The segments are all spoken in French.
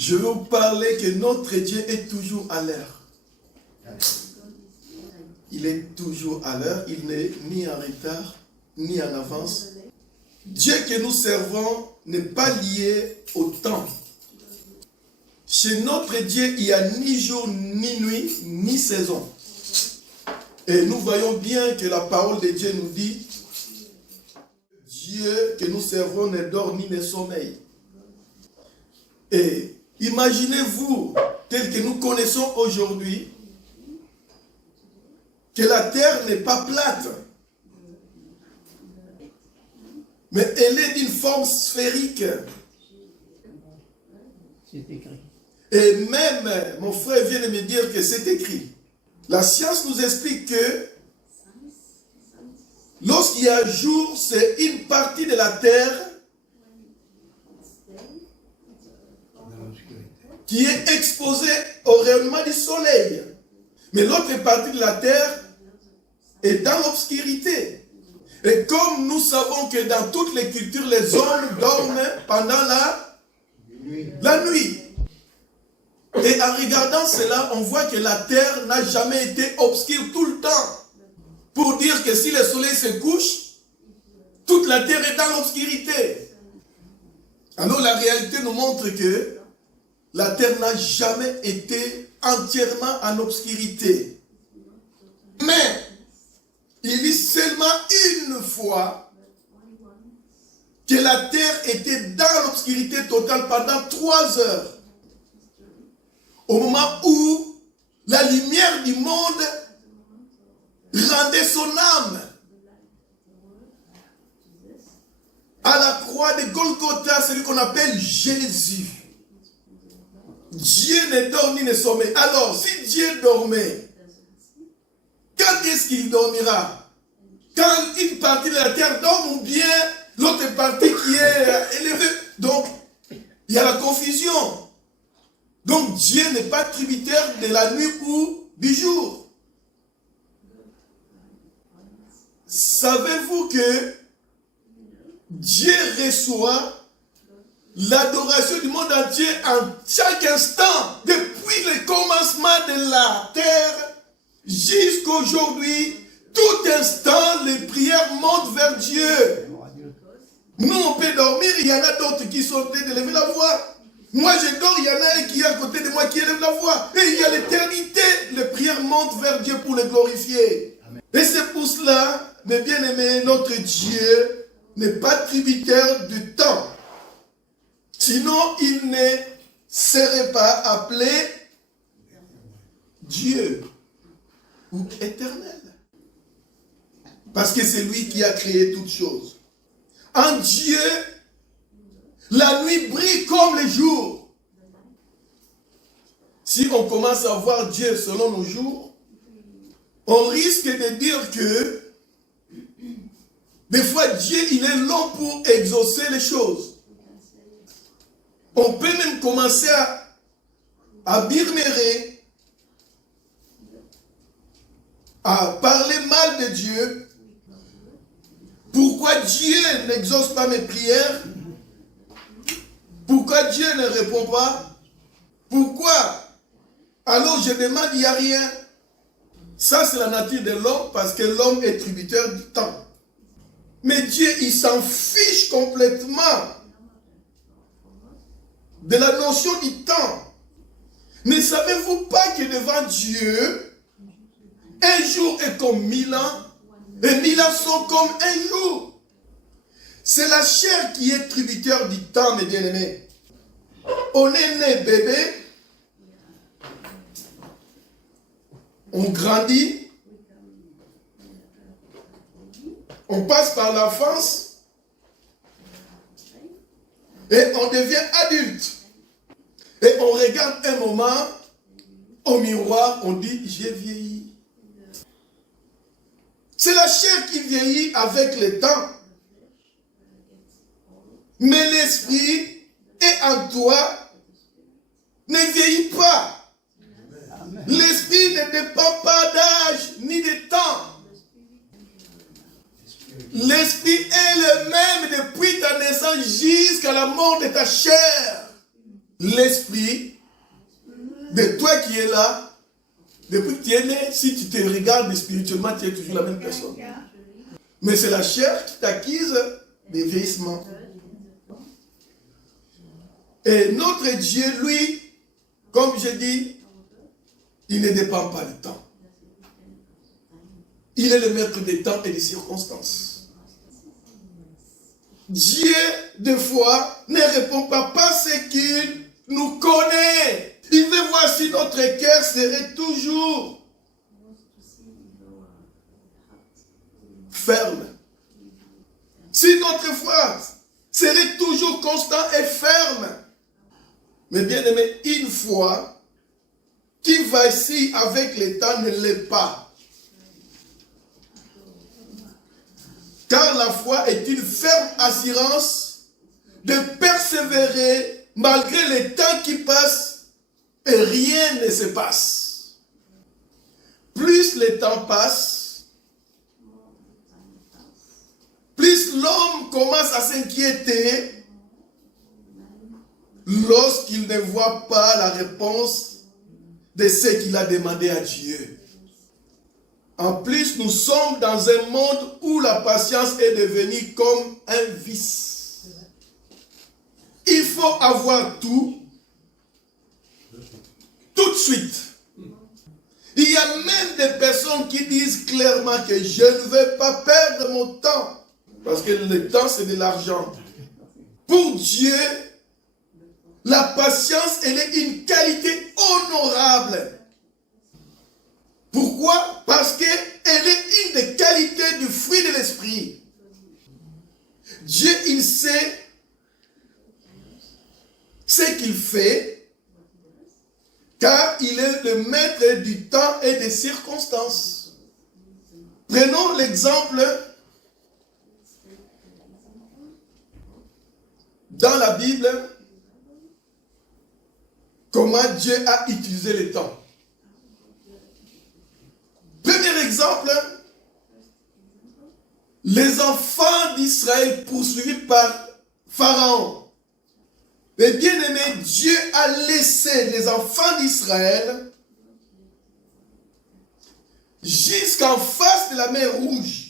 Je veux vous parler que notre Dieu est toujours à l'heure. Il est toujours à l'heure, il n'est ni en retard, ni en avance. Dieu que nous servons n'est pas lié au temps. Chez notre Dieu, il n'y a ni jour, ni nuit, ni saison. Et nous voyons bien que la parole de Dieu nous dit, Dieu que nous servons ne dort ni ne sommeille. Et imaginez-vous, tel que nous connaissons aujourd'hui, que la terre n'est pas plate, mais elle est d'une forme sphérique. C'est écrit. Et même, mon frère vient de me dire que c'est écrit. La science nous explique que lorsqu'il y a un jour, c'est une partie de la terre qui est exposée au rayonnement du soleil. Mais l'autre partie de la terre est dans l'obscurité. Et comme nous savons que dans toutes les cultures, les hommes dorment pendant la nuit. Et en regardant cela, on voit que la terre n'a jamais été obscure tout le temps. Pour dire que si le soleil se couche, toute la terre est dans l'obscurité. Alors la réalité nous montre que la terre n'a jamais été entièrement en obscurité. Mais il y a seulement une fois que la terre était dans l'obscurité totale pendant 3 heures. Au moment où la lumière du monde rendait son âme à la croix de Golgotha, celui qu'on appelle Jésus. Dieu ne dort ni ne sommeille. Alors, si Dieu dormait, quand est-ce qu'il dormira? Quand une partie de la terre dort ou bien l'autre partie qui est élevée? Donc, il y a la confusion. Donc, Dieu n'est pas tributaire de la nuit ou du jour. Savez-vous que Dieu reçoit l'adoration du monde entier en chaque instant, depuis le commencement de la terre jusqu'à aujourd'hui, tout instant, les prières montent vers Dieu. Nous, on peut dormir, il y en a d'autres qui sont en train de lever la voix. Moi, je dors, il y en a un qui est à côté de moi qui élève la voix. Et il y a l'éternité, les prières montent vers Dieu pour le glorifier. Amen. Et c'est pour cela, mes bien-aimés, notre Dieu n'est pas tributaire du temps. Sinon, il ne serait pas appelé Dieu ou éternel. Parce que c'est lui qui a créé toutes choses. En Dieu, la nuit brille comme le jour. Si on commence à voir Dieu selon nos jours, on risque de dire que des fois Dieu il est long pour exaucer les choses. On peut même commencer à murmurer, à parler mal de Dieu. Pourquoi Dieu n'exauce pas mes prières? Pourquoi Dieu ne répond pas? Pourquoi? Alors je demande, il n'y a rien. Ça, c'est la nature de l'homme parce que l'homme est tributaire du temps. Mais Dieu, il s'en fiche complètement de la notion du temps. Ne savez-vous pas que devant Dieu, un jour est comme 1000 ans et 1000 ans sont comme un jour? C'est la chair qui est tributaire du temps, mes bien-aimés. On est né bébé, on grandit, on passe par l'enfance et on devient adulte. Et on regarde un moment au miroir, on dit, j'ai vieilli. C'est la chair qui vieillit avec le temps. Mais l'esprit est en toi, ne vieillit pas. L'esprit ne dépend pas d'âge ni de temps. L'esprit est le même depuis ta naissance jusqu'à la mort de ta chair. l'esprit de toi qui es là, depuis que tu es né, si tu te regardes spirituellement, tu es toujours la même personne. Mais c'est la chair qui t'acquise des vieillissements. Et notre Dieu, lui, comme je dis, il ne dépend pas du temps. Il est le maître des temps et des circonstances. Dieu, des fois, ne répond pas parce qu'il nous connaît. Il veut voir si notre cœur serait toujours ferme. Si notre foi serait toujours constant et ferme. Mais bien aimé, une foi qui va ici avec le temps ne l'est pas. Car la foi est une ferme assurance de persévérer malgré les temps qui passent et rien ne se passe. Plus le temps passe, plus l'homme commence à s'inquiéter lorsqu'il ne voit pas la réponse de ce qu'il a demandé à Dieu. En plus, nous sommes dans un monde où la patience est devenue comme un vice. Il faut avoir tout de suite. Il y a même des personnes qui disent clairement que je ne vais pas perdre mon temps. Parce que le temps, c'est de l'argent. Pour Dieu, la patience, elle est une qualité honorable. Pourquoi? Parce qu'elle est une des qualités du fruit de l'esprit. Dieu, il sait ce qu'il fait, car il est le maître du temps et des circonstances. Prenons l'exemple dans la Bible, comment Dieu a utilisé le temps. Premier exemple, les enfants d'Israël poursuivis par Pharaon. Mais bien aimé, Dieu a laissé les enfants d'Israël jusqu'en face de la mer Rouge.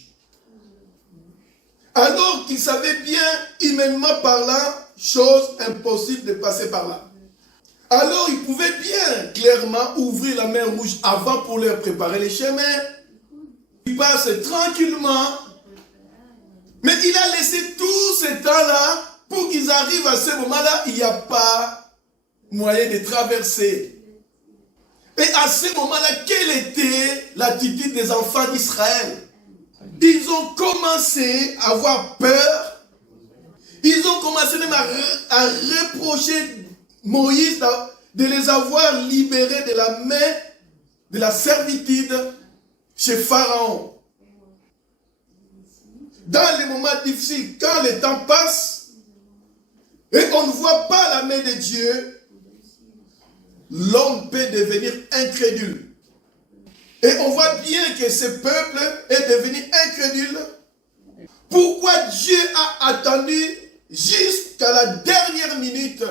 Alors qu'ils savaient bien, humainement parlant, chose impossible de passer par là. Alors ils pouvaient bien clairement ouvrir la mer Rouge avant pour leur préparer les chemins. Ils passent tranquillement. Mais il a laissé tout ce temps-là pour qu'ils arrivent à ce moment-là. Il n'y a pas moyen de traverser. Et à ce moment-là, quelle était l'attitude des enfants d'Israël? Ils ont commencé à avoir peur. Ils ont commencé même à reprocher Moïse de les avoir libérés de la main de la servitude chez Pharaon. Dans les moments difficiles, quand le temps passe et on ne voit pas la main de Dieu, l'homme peut devenir incrédule. Et on voit bien que ce peuple est devenu incrédule. Pourquoi Dieu a attendu jusqu'à la dernière minute,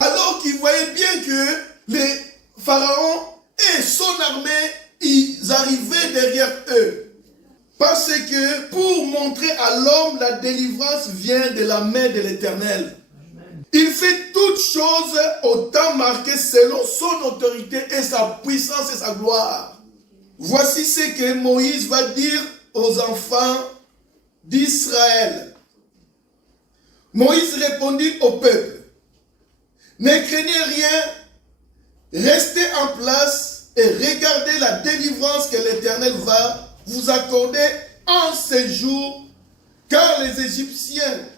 alors qu'il voyait bien que les pharaons et son armée, ils arrivaient derrière eux. Parce que pour montrer à l'homme la délivrance vient de la main de l'Éternel. Il fait toutes choses au temps marqué selon son autorité et sa puissance et sa gloire. Voici ce que Moïse va dire aux enfants d'Israël. Moïse répondit au peuple: ne craignez rien, restez en place et regardez la délivrance que l'Éternel va vous accorder en ce jour, car les Égyptiens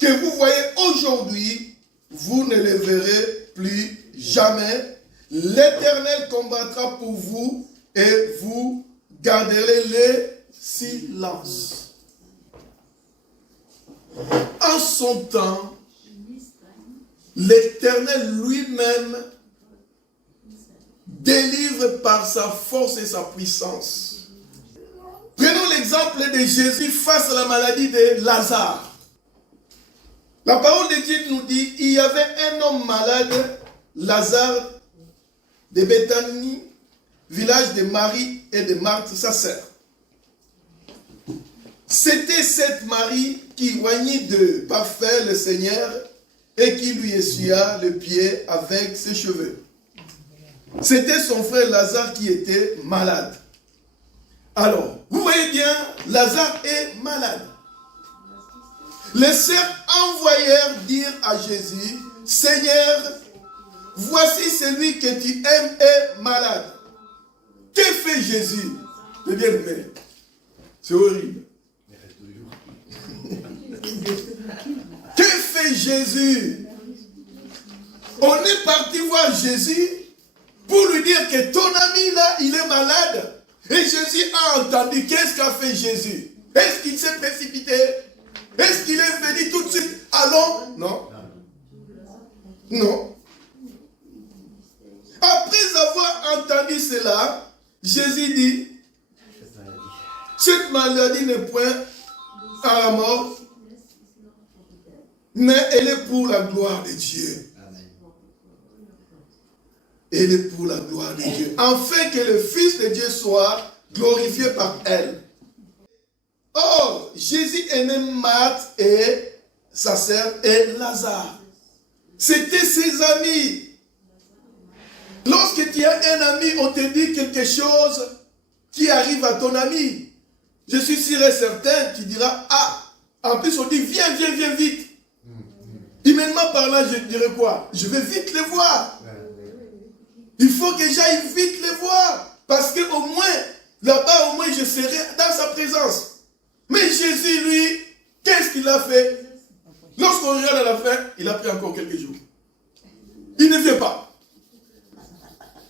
que vous voyez aujourd'hui, vous ne les verrez plus jamais. L'Éternel combattra pour vous et vous garderez le silence. En son temps, l'Éternel lui-même délivre par sa force et sa puissance. Prenons l'exemple de Jésus face à la maladie de Lazare. La parole de Dieu nous dit, il y avait un homme malade, Lazare, de Béthanie, village de Marie et de Marthe, sa sœur. C'était cette Marie qui oignit de parfait le Seigneur et qui lui essuya le pied avec ses cheveux. C'était son frère Lazare qui était malade. Alors, vous voyez bien, Lazare est malade. Les sœurs envoyèrent dire à Jésus, Seigneur, voici celui que tu aimes est malade. Que fait Jésus? Le bien-aimé. C'est horrible. Que fait Jésus? On est parti voir Jésus pour lui dire que ton ami là, il est malade. Et Jésus a entendu. Qu'est-ce qu'a fait Jésus? Est-ce qu'il s'est précipité? Est-ce qu'il est venu tout de suite? Allons? Non. Non. Après avoir entendu cela, Jésus dit, cette maladie n'est point à la mort, mais elle est pour la gloire de Dieu. Elle est pour la gloire de Dieu. Afin que le Fils de Dieu soit glorifié par elle. Or, Jésus aimait Marthe et sa sœur et Lazare. C'était ses amis. Lorsque tu as un ami, on te dit quelque chose qui arrive à ton ami. Je suis sûr et certain, tu diras, ah, en plus on dit, viens vite. Humainement parlant, je dirais quoi? Je vais vite les voir. Il faut que j'aille vite les voir. Parce qu'au moins, là-bas, au moins, je serai dans sa présence. Mais Jésus, lui, qu'est-ce qu'il a fait? Lorsqu'on regarde à la fin, il a pris encore quelques jours. Il ne vient pas.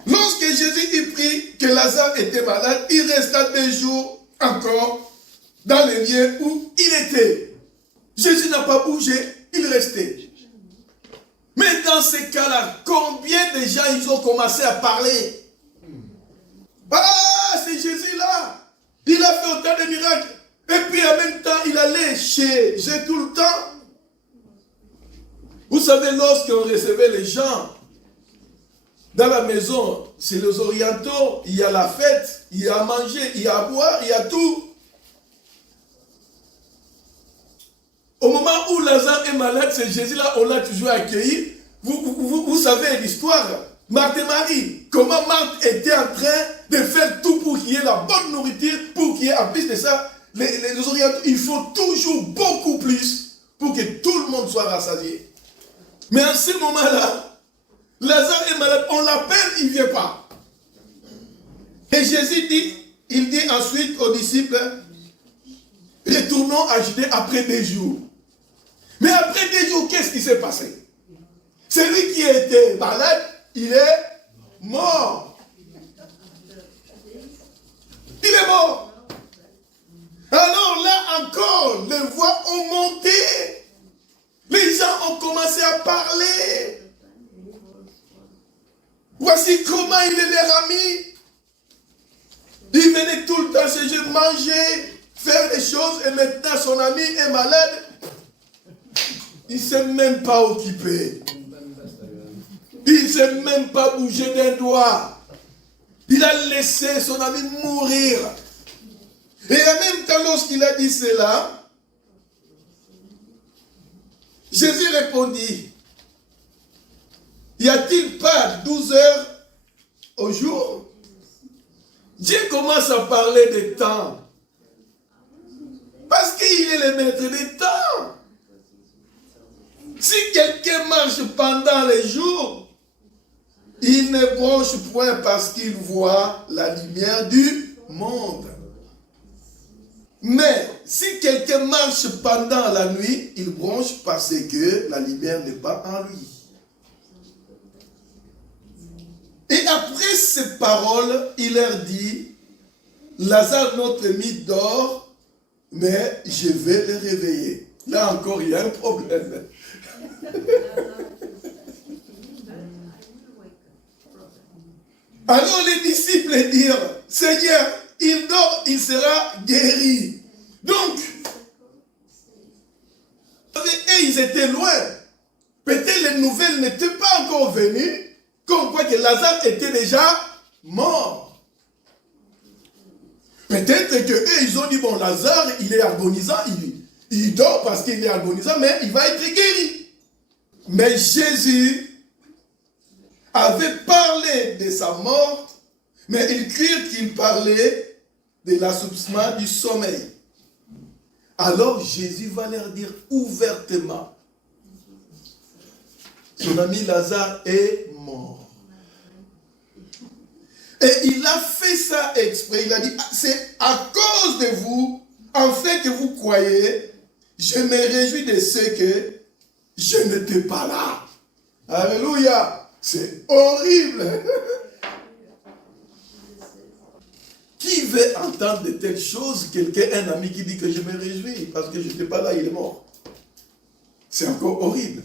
Lorsque Jésus prit que Lazare était malade, il resta 2 jours encore dans le lieu où il était. Jésus n'a pas bougé, il restait. Mais dans ces cas-là, combien de gens ils ont commencé à parler? Ah, c'est Jésus là. Il a fait autant de miracles. Et puis en même temps, il allait chez tout le temps. Vous savez, lorsqu'on recevait les gens dans la maison, c'est les orientaux, il y a la fête, il y a à manger, il y a à boire, il y a tout. Au moment où Lazare est malade, c'est Jésus-là, on l'a toujours accueilli. Vous savez l'histoire, Marthe et Marie. Comment Marthe était en train de faire tout pour qu'il y ait la bonne nourriture, pour qu'il y ait, en plus de ça, les orientaux, il faut toujours beaucoup plus pour que tout le monde soit rassasié. Mais en ce moment-là, Lazare est malade, on l'appelle, il ne vient pas. Et Jésus dit, il dit ensuite aux disciples, retournons à Judée après 2 jours. Mais après 2 jours, qu'est-ce qui s'est passé? Celui qui était malade, il est mort. Il est mort. Alors là encore, les voix ont monté. Les gens ont commencé à parler. Voici comment il est leur ami. Il venait tout le temps chez eux manger, faire des choses, et maintenant son ami est malade. Il ne s'est même pas occupé. Il ne s'est même pas bougé d'un doigt. Il a laissé son ami mourir. Et en même temps, lorsqu'il a dit cela, Jésus répondit, y a-t-il pas 12 heures au jour? Dieu commence à parler des temps. Parce qu'il est le maître des temps. Si quelqu'un marche pendant les jours, il ne bronche point parce qu'il voit la lumière du monde. Mais si quelqu'un marche pendant la nuit, il bronche parce que la lumière n'est pas en lui. Et après ces paroles, il leur dit, Lazare, notre ami, dort, mais je vais le réveiller. Là encore, il y a un problème. Alors les disciples dirent, Seigneur, il dort, il sera guéri. Donc, et ils étaient loin. Peut-être les nouvelles n'étaient pas encore venues, comme quoi que Lazare était déjà mort. Peut-être qu'eux, ils ont dit, bon, Lazare, il est agonisant, il dort parce qu'il est agonisant, mais il va être guéri. Mais Jésus avait parlé de sa mort, mais ils crurent qu'il parlait de l'assouplissement du sommeil. Alors Jésus va leur dire ouvertement, son ami Lazare est mort. Et il a fait ça exprès. Il a dit, c'est à cause de vous, en fait que vous croyez, je me réjouis de ce que je n'étais pas là. Alléluia. C'est horrible. Qui veut entendre de telles choses? Quelqu'un, un ami qui dit que je me réjouis parce que je n'étais pas là, il est mort. C'est encore horrible.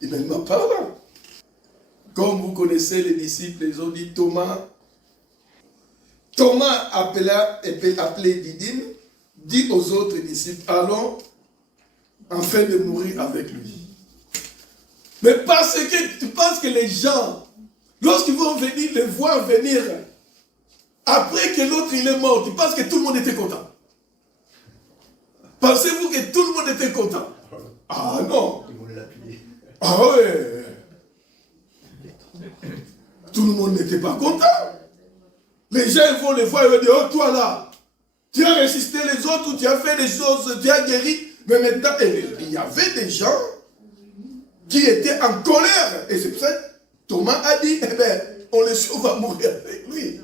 Il ne m'a pas là. Comme vous connaissez les disciples, ils ont dit Thomas. Thomas appelé Didyme, dit aux autres disciples, allons afin de mourir avec lui. Mais parce que tu penses que les gens, lorsqu'ils vont venir le voir venir, après que l'autre il est mort, tu penses que tout le monde était content? Pensez-vous que tout le monde était content? Ah non. Ah ouais. Tout le monde n'était pas content. Les gens vont le voir et vont dire, oh toi là, tu as résisté les autres, tu as fait des choses, tu as guéri. Mais maintenant, il y avait des gens qui étaient en colère. Et c'est pour ça que Thomas a dit, eh bien, on le sait, on va mourir avec lui.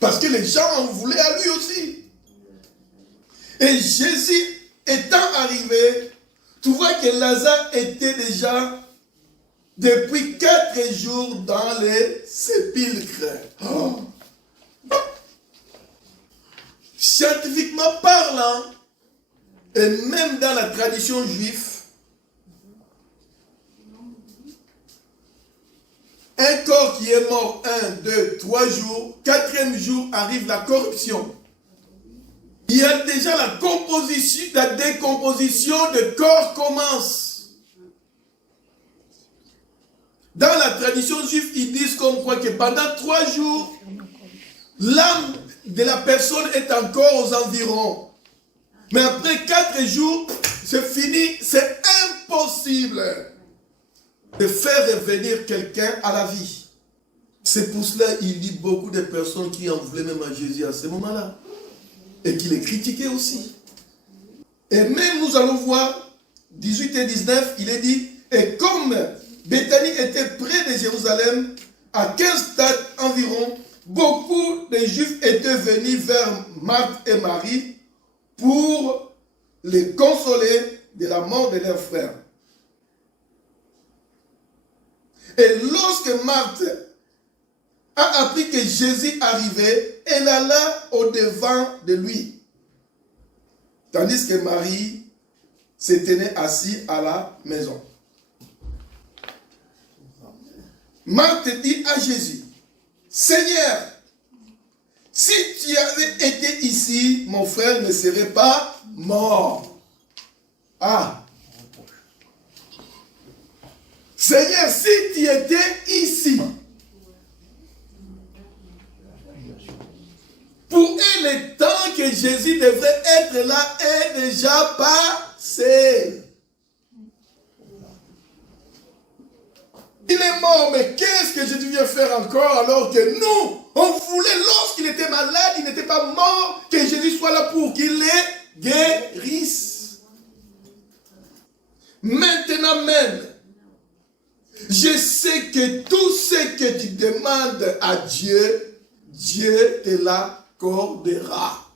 Parce que les gens en voulaient à lui aussi. Et Jésus étant arrivé, tu vois que Lazare était déjà depuis 4 jours dans les sépulcres. Oh. Scientifiquement parlant, et même dans la tradition juive, un corps qui est mort 1, 2, 3 jours, 4e jour arrive la corruption. Il y a déjà la décomposition de corps commence. Dans la tradition juive, ils disent comme quoi que pendant 3 jours, l'âme de la personne est encore aux environs. Mais après 4 jours, c'est fini, c'est impossible de faire revenir quelqu'un à la vie. C'est pour cela qu'il y a beaucoup de personnes qui en voulaient même à Jésus à ce moment-là. Et qui les critiquaient aussi. Et même nous allons voir, 18 et 19, il est dit, et comme Béthanie était près de Jérusalem, à 15 stades environ, beaucoup de Juifs étaient venus vers Marthe et Marie pour les consoler de la mort de leur frère. Et lorsque Marthe a appris que Jésus arrivait, elle alla au-devant de lui. Tandis que Marie se tenait assise à la maison. Marthe dit à Jésus, Seigneur, si tu avais été ici, mon frère ne serait pas mort. Ah! Seigneur, si tu étais ici, pour elle, le temps que Jésus devrait être là est déjà passé. Il est mort, mais qu'est-ce que Jésus vient faire encore alors que nous, on voulait, lorsqu'il était malade, il n'était pas mort, que Jésus soit là pour qu'il les guérisse. Maintenant même, je sais que tout ce que tu demandes à Dieu, Dieu te l'accordera.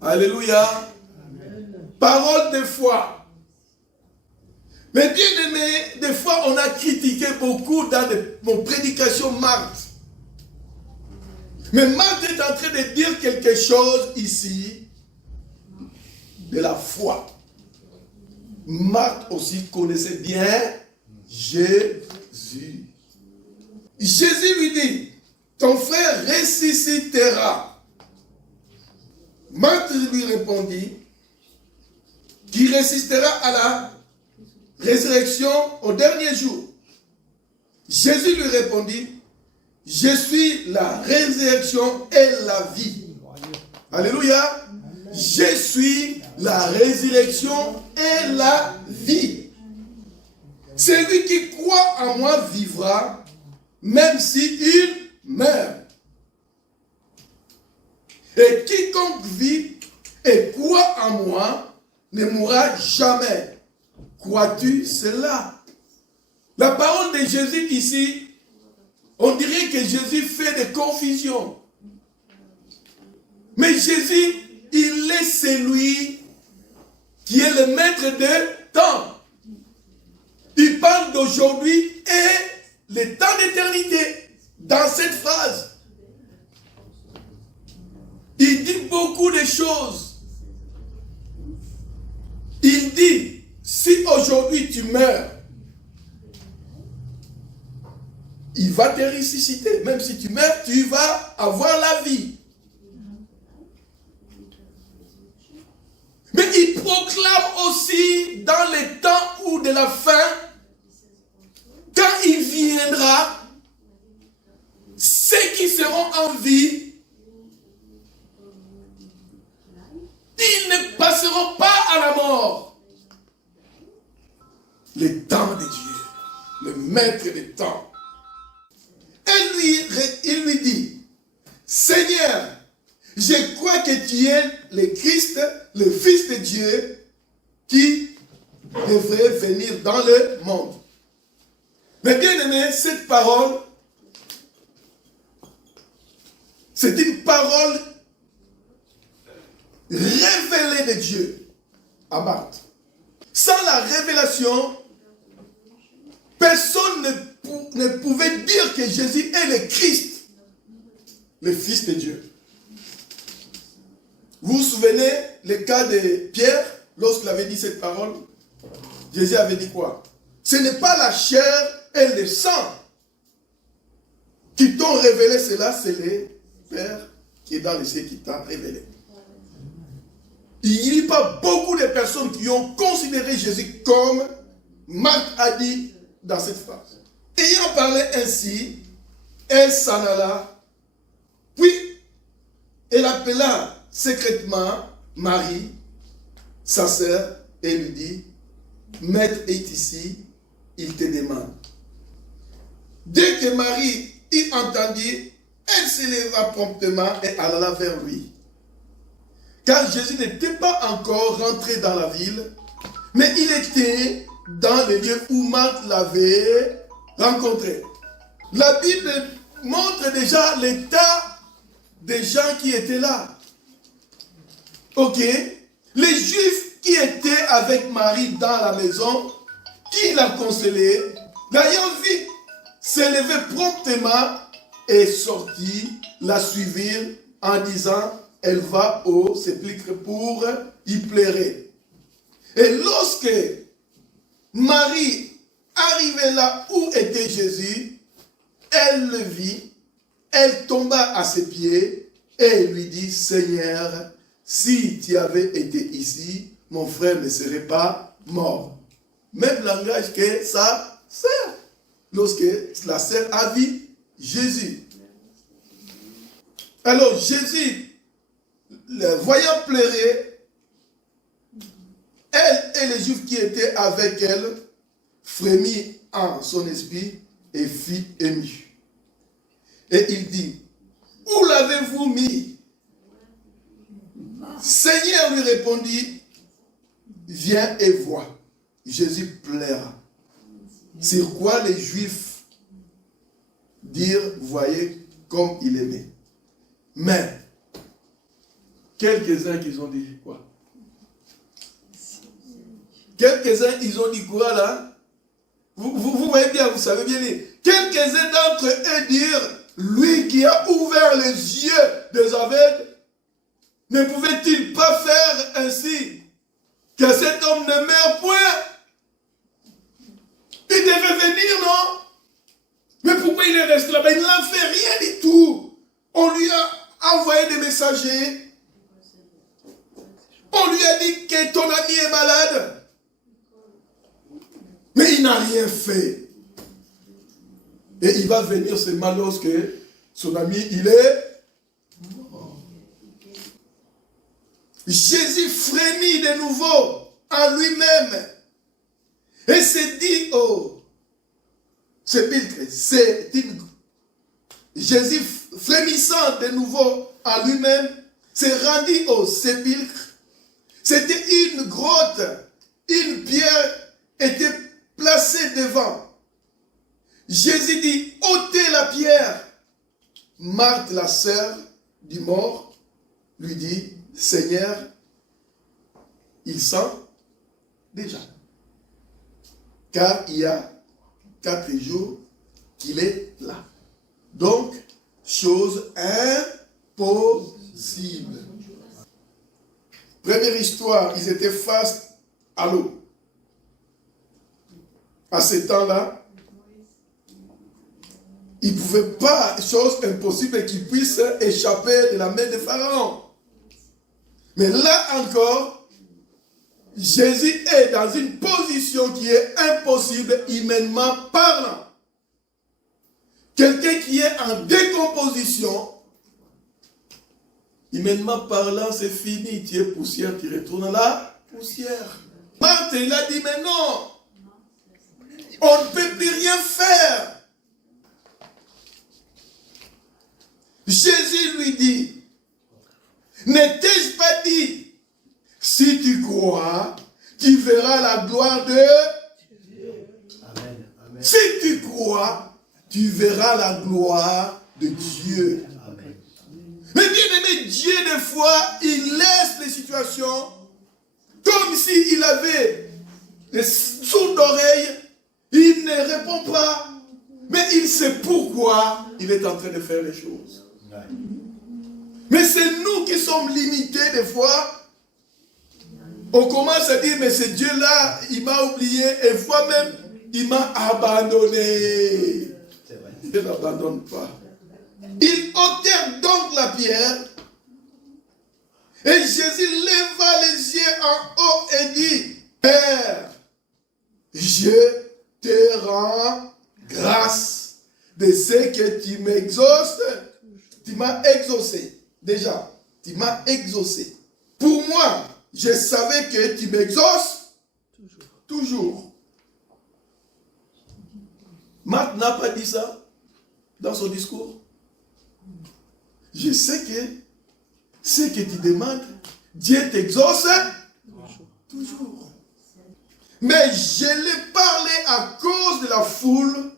Alléluia. Parole de foi. Mais bien aimé, des fois on a critiqué beaucoup dans mon prédication Marthe. Mais Marthe est en train de dire quelque chose ici de la foi. Marthe aussi connaissait bien Jésus. Jésus lui dit, ton frère ressuscitera. Marthe lui répondit, qui ressuscitera à la résurrection au dernier jour. Jésus lui répondit, je suis la résurrection et la vie. Alléluia. Je suis la résurrection et la vie. Celui qui croit en moi vivra, même s'il meurt. Et quiconque vit et croit en moi ne mourra jamais. Crois-tu cela? La parole de Jésus ici, on dirait que Jésus fait des confusions. Mais Jésus, il est celui qui est le maître de temps. Il parle d'aujourd'hui et le temps d'éternité dans cette phrase. Il dit beaucoup de choses. Il dit, si aujourd'hui tu meurs, il va te ressusciter. Même si tu meurs, tu vas avoir la vie. Mais il proclame aussi dans les temps ou de la fin, quand il viendra, ceux qui seront en vie, ils ne passeront pas à la mort. Le temps de Dieu, le maître des temps. Et il lui dit, Seigneur, je crois que tu es le Christ, le Fils de Dieu, qui devrait venir dans le monde. Mais bien aimé, cette parole, c'est une parole révélée de Dieu à Marthe. Sans la révélation, personne ne pouvait dire que Jésus est le Christ, le Fils de Dieu. Vous vous souvenez le cas de Pierre, lorsqu'il avait dit cette parole? Jésus avait dit quoi? Ce n'est pas la chair et le sang qui t'ont révélé cela, c'est le Père qui est dans les cieux qui t'a révélé. Il n'y a pas beaucoup de personnes qui ont considéré Jésus comme Marc a dit dans cette phrase. Ayant parlé ainsi, elle s'en alla, puis elle appela secrètement Marie, sa sœur, et lui dit, Maître est ici, il te demande. Dès que Marie y entendit, elle se leva promptement et alla vers lui. Car Jésus n'était pas encore rentré dans la ville, mais il était dans le lieu où Marthe l'avait rencontré. La Bible montre déjà l'état des gens qui étaient là. Ok? Les Juifs qui étaient avec Marie dans la maison, qui l'a consolé, l'ayant vu s'élever promptement et sortit, la suivirent en disant, elle va au sépulcre pour y pleurer. Et lorsque Marie arrivait là où était Jésus, elle le vit, elle tomba à ses pieds et lui dit, Seigneur, si tu avais été ici, mon frère ne serait pas mort. Même langage que sa sœur, lorsque la sœur a vu Jésus. Alors Jésus, le voyant pleurer, elle et les Juifs qui étaient avec elle, frémit en son esprit et fit ému. Et il dit, où l'avez-vous mis? Seigneur lui répondit, viens et vois. Jésus pleura. Sur quoi les Juifs dirent, voyez comme il aimait. Mais, quelques-uns qui ont dit quoi? Quelques-uns, ils ont dit quoi là? Vous voyez bien, vous savez bien lire. Quelques-uns d'entre eux dirent, lui qui a ouvert les yeux des aveugles, ne pouvait-il pas faire ainsi que cet homme ne meure point? Il devait venir, non? Mais pourquoi il est resté là-bas? Il n'a fait rien du tout. On lui a envoyé des messagers. On lui a dit que ton ami est malade. il n'a rien fait. Et il va venir seulement lorsque son ami, il est mort. Jésus frémit de nouveau en lui-même. Et s'est dit, oh, c'est une... Jésus frémissant de nouveau en lui-même, s'est rendu au sépulcre. C'était une grotte, une pierre était placée devant. Jésus dit, ôtez la pierre. Marthe, la sœur du mort, lui dit, Seigneur, il sent déjà. Car il y a 4 jours qu'il est là. Donc, chose impossible. Première histoire, ils étaient face à l'eau. À ce temps-là, il ne pouvait pas, chose impossible, qu'ils puissent échapper de la main de Pharaon. Mais là encore, Jésus est dans une position qui est impossible humainement parlant. Quelqu'un qui est en décomposition, humainement parlant, c'est fini. Tu es poussière, tu retournes à la poussière. Marthe, il a dit, mais non, on ne peut plus rien faire. Jésus lui dit, n'ai-je pas dit, si tu crois, tu verras la gloire de Dieu. Amen. Amen. Si tu crois, tu verras la gloire de Dieu. Amen. Mais bien aimé, Dieu, des fois, il laisse les situations comme s'il avait des sourds d'oreilles. Il ne répond pas. Mais il sait pourquoi il est en train de faire les choses. Mais c'est nous qui sommes limités des fois. On commence à dire, mais ce Dieu-là, il m'a oublié, et fois même, il m'a abandonné. Il ne l'abandonne pas. Ils ôtèrent donc la pierre, et Jésus leva les yeux en haut et dit, Père, je te rends grâce de ce que tu m'exauces. Tu m'as exaucé. Déjà, tu m'as exaucé. Pour moi, je savais que tu m'exauces toujours. Marthe n'a pas dit ça dans son discours. Je sais que ce que tu demandes, Dieu t'exauce toujours. Mais je l'ai parlé à cause de la foule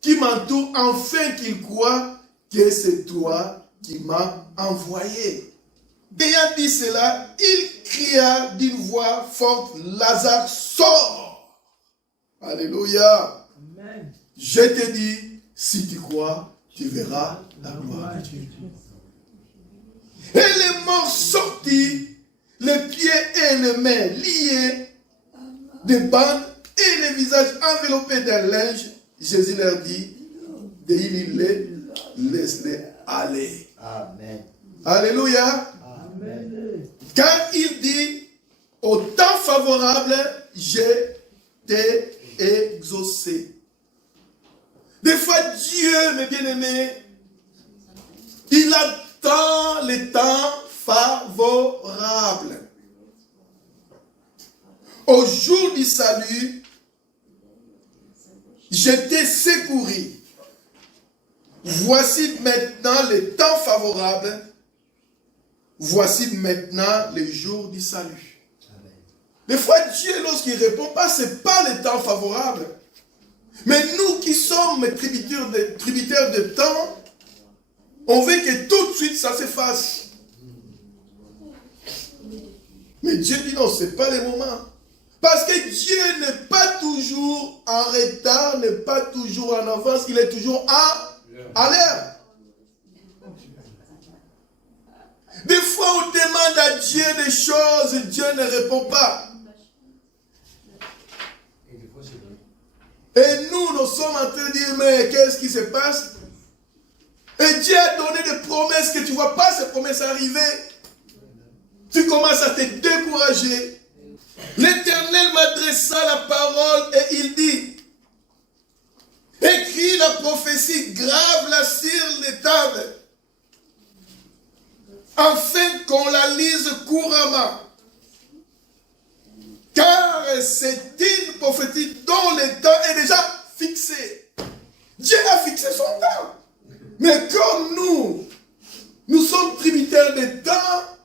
qui m'entoure, afin qu'ils croient que c'est toi qui m'as envoyé. Ayant dit cela, il cria d'une voix forte, Lazare, sors. Alléluia. Amen. Je te dis, si tu crois, tu verras la gloire de Dieu. Et les morts sortis, les pieds et les mains liés, des bandes et les visages enveloppés d'un linge, Jésus leur dit, délie-les, laisse-les aller. Amen. Alléluia. Amen. Car il dit, au temps favorable, je t'ai exaucé. Des fois, Dieu, mes bien-aimés, il attend les temps favorables. Au jour du salut, je t'ai secouru. Voici maintenant les temps favorables. Voici maintenant les jours du salut. Amen. Des fois, Dieu, lorsqu'il ne répond pas, ce n'est pas les temps favorables. Mais nous qui sommes tributaires de temps, on veut que tout de suite ça s'efface. Mais Dieu dit non, ce n'est pas le moment. Parce que Dieu n'est pas toujours en retard, n'est pas toujours en avance, il est toujours à l'heure. Des fois, on demande à Dieu des choses et Dieu ne répond pas. Et nous sommes en train de dire, mais qu'est-ce qui se passe? Et Dieu a donné des promesses que tu ne vois pas ces promesses arriver. Tu commences à te décourager. L'Éternel m'adressa la parole et il dit, que c'est une prophétie dont le temps est déjà fixé. Dieu a fixé son temps. Mais comme nous sommes tributaires des temps,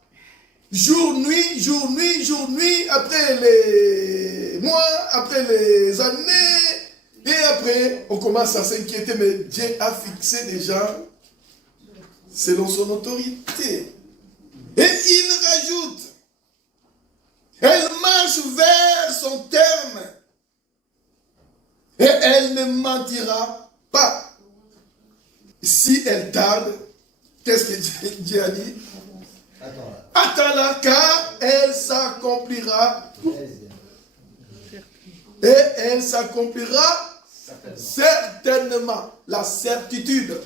jour, nuit, jour, nuit, jour, nuit, après les mois, après les années, et après, on commence à s'inquiéter, mais Dieu a fixé déjà selon son autorité. Et il rajoute, elle marche vers son terme, et elle ne mentira pas. Si elle tarde, qu'est-ce que Dieu a dit? Attends-la, car elle s'accomplira. Et elle s'accomplira certainement. La certitude.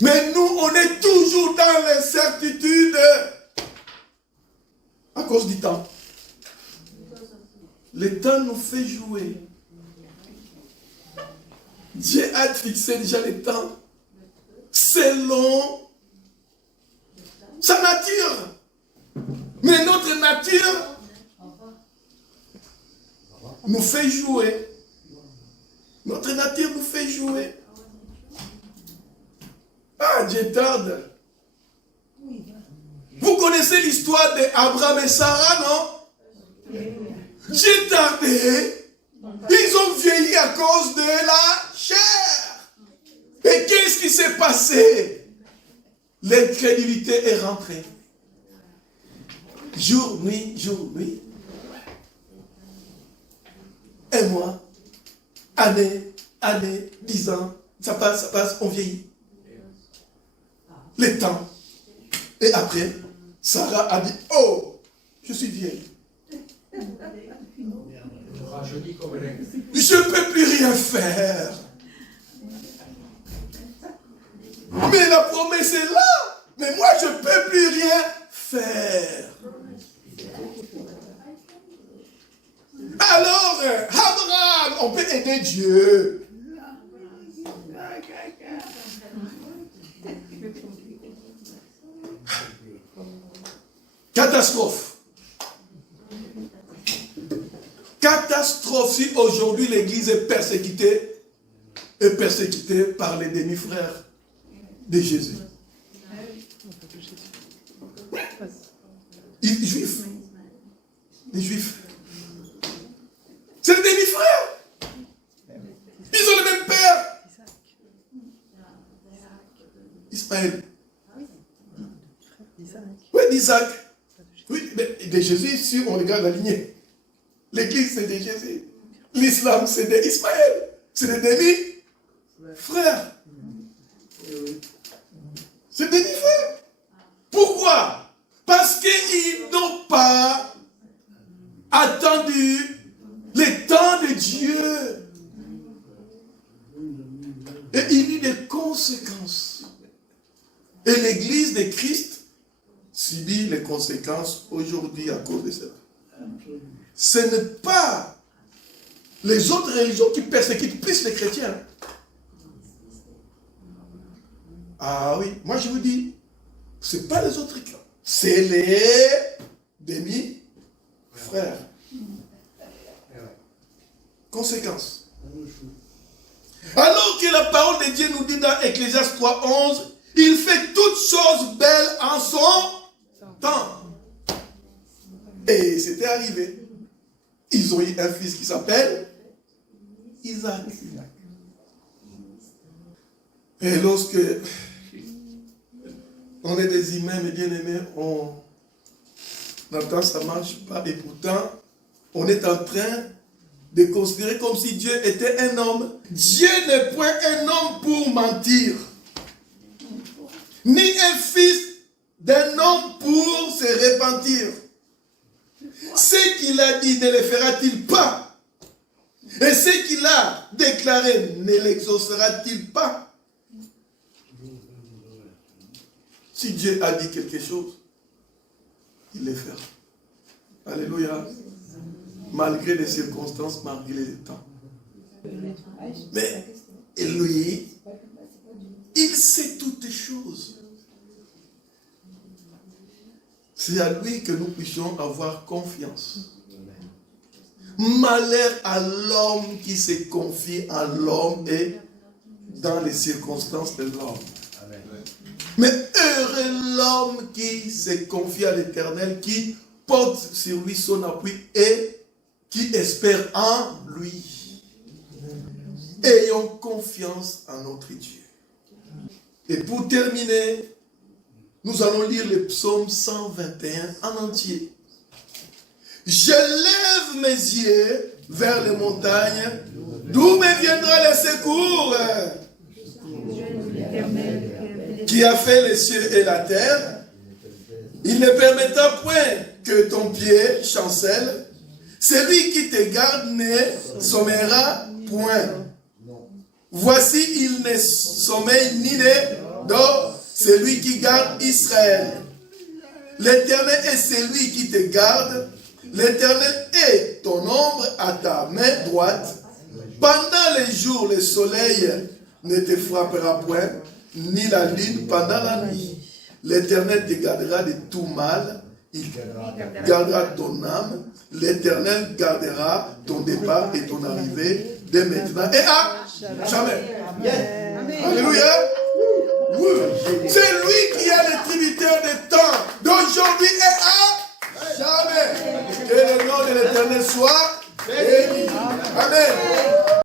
Mais nous, on est toujours dans l'incertitude à cause du temps. Le temps nous fait jouer. Dieu a fixé déjà le temps selon sa nature. Mais notre nature nous fait jouer. Notre nature nous fait jouer. Ah, Dieu tarde. Vous connaissez l'histoire d'Abraham et Sarah, non? Dieu tardait. Ils ont vieilli à cause de la chair. Et qu'est-ce qui s'est passé? L'incrédulité est rentrée. Jour, nuit, jour, nuit. Un mois, année, 10 ans. Ça passe, on vieillit. Le temps. Et après, Sarah a dit, oh, je suis vieille. Je ne peux plus rien faire. Mais la promesse est là. Mais moi, je ne peux plus rien faire. Alors, Abraham, on peut aider Dieu. Catastrophe. Catastrophe si aujourd'hui l'Église est persécutée par les demi-frères de Jésus. Les Juifs. Les Juifs. C'est les demi-frères. Ils ont le même père. Ismaël. Oui, d'Isaac. Oui, mais de Jésus, si on regarde la lignée. L'église, c'est de Jésus. L'islam, c'est d'Ismaël. C'est des demi-frères. C'est des demi-frères. Pourquoi? Parce qu'ils n'ont pas attendu le temps de Dieu. Et il y a des conséquences. Et l'église de Christ subit les conséquences aujourd'hui à cause de ça. Ce n'est pas les autres religions qui persécutent plus les chrétiens. Ah oui, moi je vous dis, ce n'est pas les autres, c'est les demi-frères. Conséquence. Alors que la parole de Dieu nous dit dans Ecclésiaste 3:11, il fait toutes choses belles en son temps. Et c'était arrivé. Ils ont eu un fils qui s'appelle Isaac. Et lorsque on est des humains, mes bien-aimés, on entend ça ne marche pas. Et pourtant, on est en train de considérer comme si Dieu était un homme. Dieu n'est point un homme pour mentir, ni un fils d'un homme pour se repentir. Ce qu'il a dit ne le fera-t-il pas? Et ce qu'il a déclaré ne l'exaucera-t-il pas? Si Dieu a dit quelque chose, il le fera. Alléluia. Malgré les circonstances, malgré les temps. Mais lui, il sait toutes les choses. C'est à lui que nous puissions avoir confiance. Malheur à l'homme qui se confie en l'homme et dans les circonstances de l'homme. Mais heureux l'homme qui se confie à l'Éternel, qui porte sur lui son appui et qui espère en lui. Ayons confiance en notre Dieu. Et pour terminer, nous allons lire le psaume 121 en entier. Je lève mes yeux vers les montagnes, d'où me viendra le secours? Qui a fait les cieux et la terre? Il ne permettra point que ton pied chancelle. Celui qui te garde ne sommeillera point. Voici, il ne sommeille ni ne dort, celui qui garde Israël. L'Éternel est celui qui te garde. L'Éternel est ton ombre à ta main droite. Pendant les jours, le soleil ne te frappera point, ni la lune pendant la nuit. L'Éternel te gardera de tout mal. Il gardera ton âme. L'Éternel gardera ton départ et ton arrivée dès maintenant et à jamais.